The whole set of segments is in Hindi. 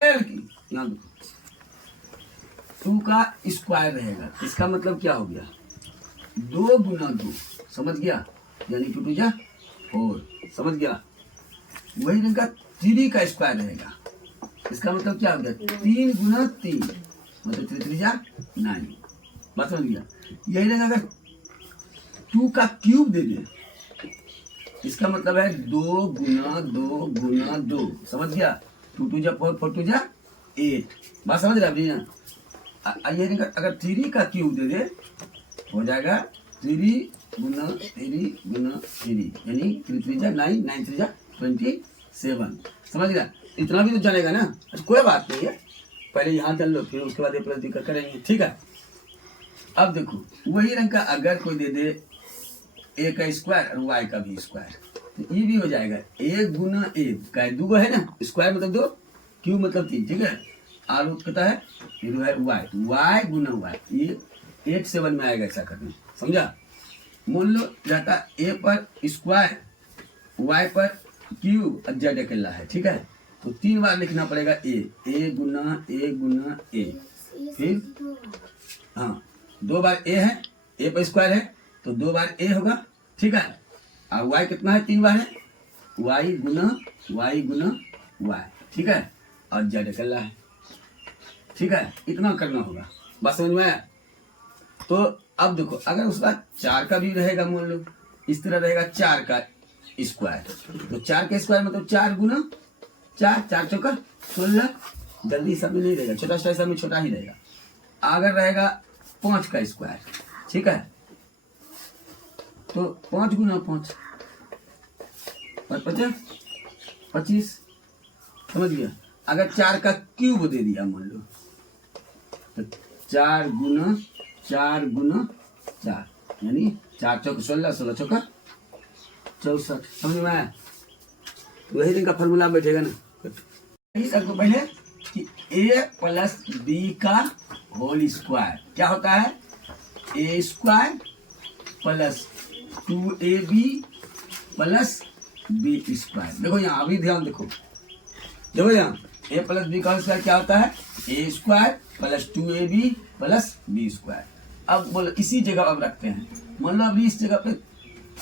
एल की, यहाँ देखो 2 का स्क्वायर रहेगा, इसका मतलब क्या हो गया 2 गुना 2, समझ गया, यानी 2 2 4, समझ गया। वही रंग का 3 का स्क्वायर रहेगा, इसका मतलब क्या हो गया 3 गुना 3, मतलब 3 3 9, बात समझ गया। यही रंग अगर 2 का क्यूब दे दे, इसका मतलब है 2 गुना 2 गुना 2, समझ गया। 2 2 4 4 2 8, बात समझ रहा है ना। ये अगर 3 का क्यूब दे दे हो जाएगा 3 गुना 3 गुना 3, यानी 3 3 9 9 3 27, समझ गया। इतना भी तो जानेगा ना, अच्छा कोई बात नहीं है, पहले यहाँ चल लो फिर उसके बाद ये प्लस बी करेंगे, ठीक है। अब देखो वही रंग का अगर कोई दे दे ए का स्क्वायर और वाई का भी स्क्वायर, तो ये भी हो जाएगा 1 गुना 1 का 2 है ना, स्क्वायर मतलब 2, क्यूब मतलब 3, ठीक है। आर कहता है ये जो है वाई, वाई गुना वाई, ये 8 7 में आएगा ऐसा करना, समझा। मान लो जाता ए पर स्क्वायर, वाई पर क्यूब और जेड अकेला है, ठीक है। तो 3 बार लिखना पड़ेगा ए गुना ए, फिर हाँ 2 बार ए है, ए पर स्क्वायर है तो 2 बार ए होगा, ठीक है। और वाई कितना है 3 बार है, वाई गुना वाई, ठीक है, और जेड अकेला है, ठीक है। इतना करना होगा, बस समझ में आया। तो अब देखो अगर उस बाद 4 का भी रहेगा, मान लो इस तरह रहेगा 4 का स्क्वायर, तो 4 का स्क्वायर मतलब 4 गुना 4, 4 चौका 16, जल्दी सब में नहीं रहेगा, छोटा छोटा सब में छोटा ही रहेगा। अगर रहेगा 5 का स्क्वायर, ठीक है, तो 5 गुना 5 25, समझ गया। अगर 4 का क्यूब दे दिया मान लो, तो 4 गुना 4, यानी 4 चौक 16, 16 चौका 64, समझ में आया। वही दिन का फॉर्मूला बैठेगा ना, यही सबको पहले कि a प्लस बी का होल स्क्वायर क्या होता है, a square plus 2ab plus b square. देखो यहाँ अभी ध्यान देखो यहाँ ए प्लस बी का होल स्क्वायर क्या होता है, a square plus 2ab plus b square. अब बोलो इसी जगह अब रखते हैं, मान लो अभी इस जगह पे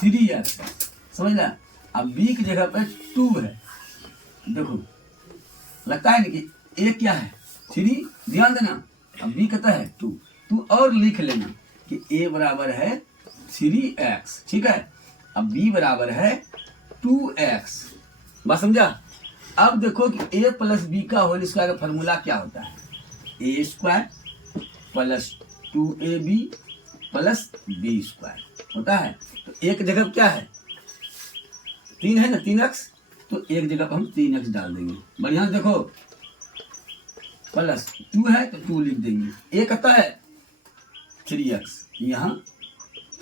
3x है, समझ ना, अब b की जगह पे 2 है। देखो लगता है ना कि a क्या है 3, ध्यान देना, अब b कहता है 2, तू और लिख लेना कि a बराबर है 3x, ठीक है, अब b बराबर है 2x, बात समझा। अब देखो कि a प्लस बी का होल स्क्वायर का फॉर्मूला क्या होता है, a square plus 2ab plus b square होता है। तो एक जगह क्या है 3 है ना, 3x, तो एक जगह पर हम 3x डाल देंगे, बढ़िया से देखो, प्लस 2 है तो 2 लिख देंगे, ए कहता है 3x, यहाँ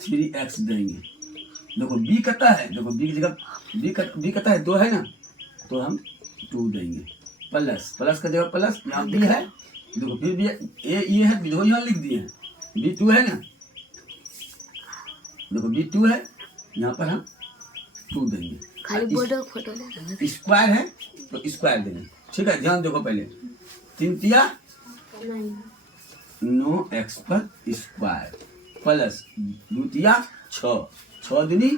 3x देंगे। देखो b कहता है, देखो b की जगह b कहता है 2 है ना, तो हम 2 देंगे, प्लस का जगह प्लस, यहाँ b है, देखो फिर भी ये है, दो यहाँ लिख दिए हैं, b2 है ना, देखो b2 है, यहाँ पर हम 2 देंगे, स्क्वायर है तो स्क्वायर देंगे, ठीक है। ध्यान देखो पहले 3 तिया 9x पर स्क्वायर प्लस 2 तिया 6, 6 दूनी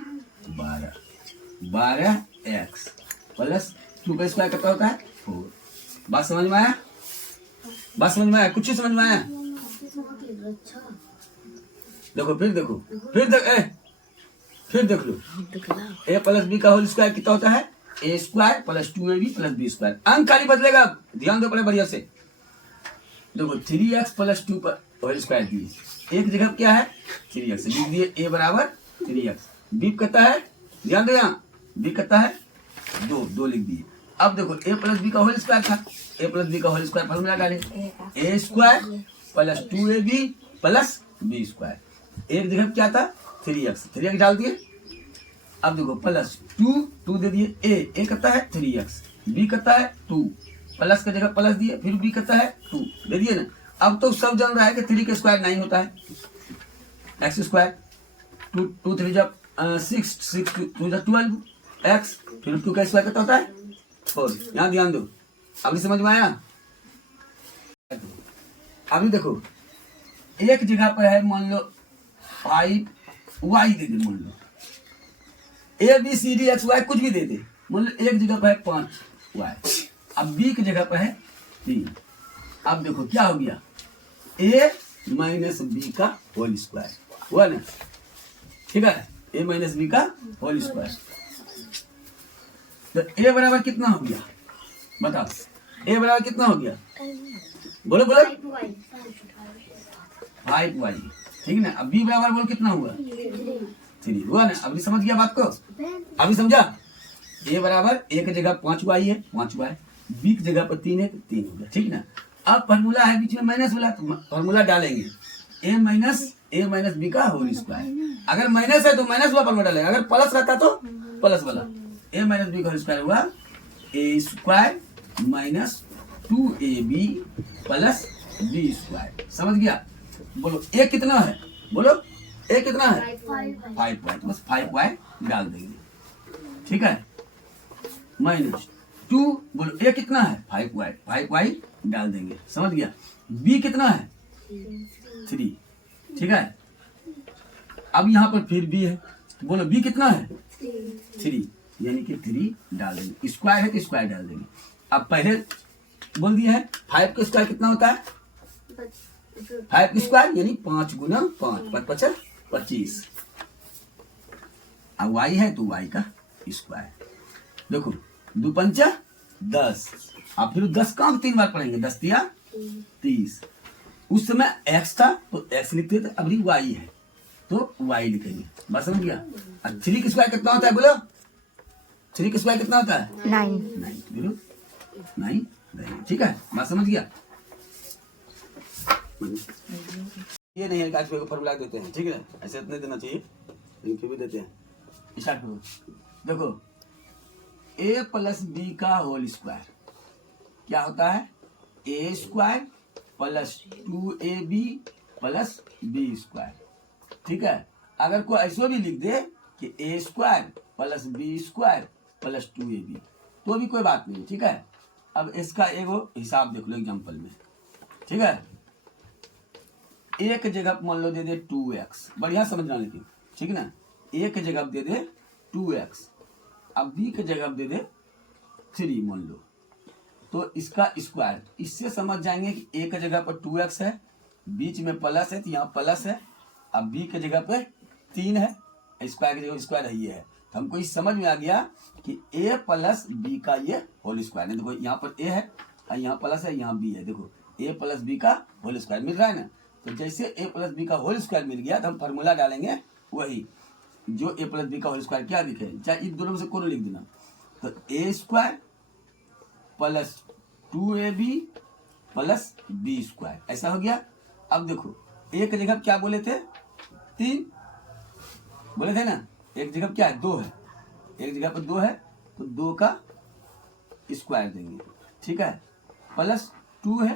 12x प्लस 2 का स्क्वायर कितना होता है 4। बात समझ में आया, कुछ ही समझ में आया। देखो फिर देख लो a प्लस बी का होल स्क्वायर कितना होता है, a square plus 2ab plus b square, अंक खाली बदलेगा, ध्यान दो पड़े बढ़िया से। देखो 3x प्लस 2 पर होल स्क्वायर दिए, एक जगह क्या है 3x लिख दिए, a बराबर 3x, b कहता है, ध्यान दो यहाँ b कहता है 2 लिख दिए। अब देखो a प्लस बी का होल स्क्वायर था, a प्लस बी का होल स्क्वायर फॉर्मूला डाले, a square plus 2ab plus b square, एक जगह क्या था 3x डाल दिए। अब देखो प्लस 2 दे दिए, ए कहता है 3x, बी कहता है 2, प्लस की जगह प्लस दिए, फिर बी कहता है 2 दे दिए ना। अब तो सब जान रहा है कि 3 का स्क्वायर 9 होता है, एक्स स्क्वायर 2 3 जा 6 6 2 जा 12 एक्स, फिर 2 का स्क्वायर कितना होता है 4। यहाँ ध्यान दो, अभी समझ में आया। अभी देखो एक जगह पर है मान लो 5y दे दे, मान लो ABCDXY कुछ भी दे दे, मान लो एक जगह पर है 5y, अब B की जगह पर है 3। अब देखो क्या हो गया, A माइनस B का होल स्क्वायर हुआ ना, ठीक है, A माइनस B का होल स्क्वायर। तो A बराबर कितना हो गया बताओ, A बराबर कितना हो गया, बोलो बोलो 5y, ठीक है ना। अब B बराबर बोल कितना हुआ 3 हुआ ना। अभी समझ गया बात को, अभी समझा। A बराबर A की जगह 5y है 5y, B की जगह पर 3 है तो 3 हो गया, ठीक ना। अब फॉर्मूला है बीच में माइनस वाला, तो फॉर्मूला डालेंगे A माइनस B का होल स्क्वायर। अगर माइनस है तो माइनस वाला फॉर्मूला डालेंगे, अगर प्लस रहता तो प्लस वाला। A माइनस B का होल स्क्वायर हुआ A square minus 2AB plus B square. समझ गया। बोलो A कितना है, बोलो A कितना है 5y, तो बस 5y डाल देंगे, ठीक है, माइनस 2, बोलो A कितना है 5y डाल देंगे, समझ गया। B कितना है 3, ठीक है। अब यहाँ पर फिर B है, तो बोलो B कितना है 3, यानी कि 3 डाल देंगे, स्क्वायर है तो स्क्वायर डाल देंगे। अब पहले बोल दिया है 5 का स्क्वायर कितना होता है 5 का स्क्वायर यानी 5 गुना 5, 5 25। अब y है तो y का स्क्वायर। देखो 2 पंचा 10, अब फिर 10 का 3 बार पढ़ेंगे, 10 तिया 30। उस समय x था तो x लिखते थे, अभी y है तो y लिखेंगे, बस समझ गया। अब 3 का स्क्वायर कितना होता है बोलो, 3 का स्क्वायर कितना होता है 9 9, ठीक है, बात समझ गया। ये नहीं है आज को फॉर्मूला देते हैं, ठीक है, ऐसे इतने देना चाहिए लेकिन फिर भी देते हैं। स्टार्ट करो। देखो A प्लस B का होल स्क्वायर क्या होता है A square plus 2AB plus B square, ठीक है। अगर कोई ऐसा भी लिख दे कि A square plus B square plus 2AB तो भी कोई बात नहीं, ठीक है। अब इसका एगो हिसाब देख लो एग्जांपल में, ठीक है। एक जगह मान लो दे दे 2x, बढ़िया समझना लेकिन, ठीक है ना। एक जगह दे दे 2x, अब B की जगह दे दे 3 मान लो, तो इसका स्क्वायर, इससे समझ जाएंगे कि A की जगह पर 2x है, बीच में प्लस है तो यहाँ प्लस है, अब B की जगह पे 3 है, स्क्वायर की जगह स्क्वायर है, ये है, तो हमको इस समझ में आ गया कि A प्लस B का ये होल स्क्वायर है। देखो यहाँ पर A है और यहाँ प्लस है, यहाँ B है, देखो A प्लस B का होल स्क्वायर मिल रहा है ना। तो जैसे A प्लस B का होल स्क्वायर मिल गया तो हम फार्मूला डालेंगे वही जो A प्लस B का होल स्क्वायर क्या दिखे, चाहे इन दोनों में से कोनो लिख देना। तो A square plus 2AB plus B square, ऐसा हो गया। अब देखो A की जगह क्या बोले थे 3 बोले थे ना, एक जगह क्या है 2 है, एक जगह पर 2 है तो 2 का स्क्वायर देंगे, ठीक है, प्लस 2 है,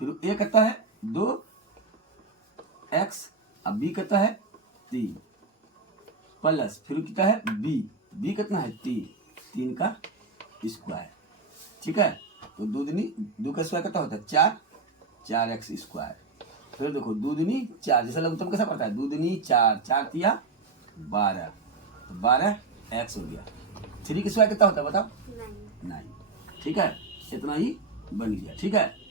फिर A कहता है 2x, अब B कहता है 3 प्लस फिर कितना है B कितना है 3 का स्क्वायर, ठीक है। तो 2 दूनी 2 का स्क्वायर कितना होता है 4x स्क्वायर, फिर देखो 2 दूनी 4, जैसा लघुत्तम कैसा पड़ता है 2 दूनी 4, 4 तिया 12, तो 12x हो गया। 3 का स्क्वायर कितना होता है बताओ 9, ठीक है, इतना ही बन गया, ठीक है।